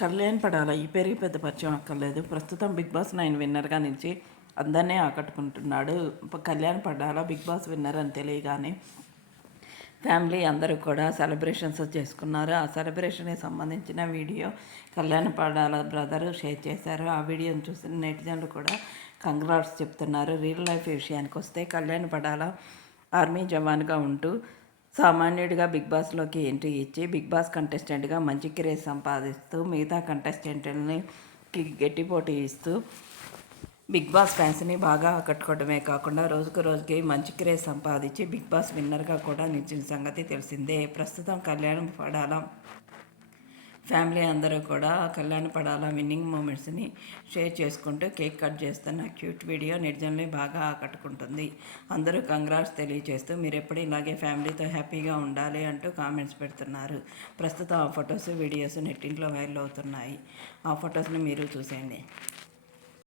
కళ్యాణ్ పడాల ఈ పేరుకి పెద్ద పరిచయం అక్కర్లేదు. ప్రస్తుతం బిగ్ బాస్ 9 విన్నర్గా నిలిచి అందరినీ ఆకట్టుకుంటున్నాడు. Kalyan Padala Bigg Boss winner అని తెలియగానే ఫ్యామిలీ అందరూ కూడా సెలబ్రేషన్స్ చేసుకున్నారు. ఆ సెలబ్రేషన్కి సంబంధించిన video Kalyan Padala brother share చేశారు. ఆ వీడియోని చూసిన నెటిజన్లు కూడా కంగ్రాట్స్ చెప్తున్నారు. రియల్ లైఫ్ విషయానికి వస్తే కళ్యాణ్ పడాల ఆర్మీ జవాన్గా ఉంటూ సామాన్యుడిగా బిగ్ బాస్లోకి ఎంట్రీ ఇచ్చి బిగ్ బాస్ కంటెస్టెంట్గా మంచి క్రేజ్ సంపాదిస్తూ మిగతా కంటెస్టెంట్లని గట్టి పోటీ ఇస్తూ బిగ్ బాస్ ఫ్యాన్స్ని బాగా ఆకట్టుకోవడమే కాకుండా రోజుకు రోజుకి మంచి క్రేజ్ సంపాదించి బిగ్ బాస్ విన్నర్గా కూడా నిలిచిన సంగతి తెలిసిందే. ప్రస్తుతం కళ్యాణ్ పడాల ఫ్యామిలీ అందరూ కూడా కళ్యాణ్ పడాల విన్నింగ్ మూమెంట్స్ని షేర్ చేసుకుంటూ కేక్ కట్ చేస్తున్న క్యూట్ వీడియో నెటిజన్లు బాగా ఆకట్టుకుంటుంది. అందరూ కంగ్రాట్స్ తెలియజేస్తూ మీరు ఎప్పుడు ఇలాగే ఫ్యామిలీతో హ్యాపీగా ఉండాలి అంటూ కామెంట్స్ పెడుతున్నారు. ప్రస్తుతం ఆ ఫొటోస్ వీడియోస్ నెట్టింట్లో వైరల్ అవుతున్నాయి. ఆ ఫొటోస్ని మీరు చూసేయండి.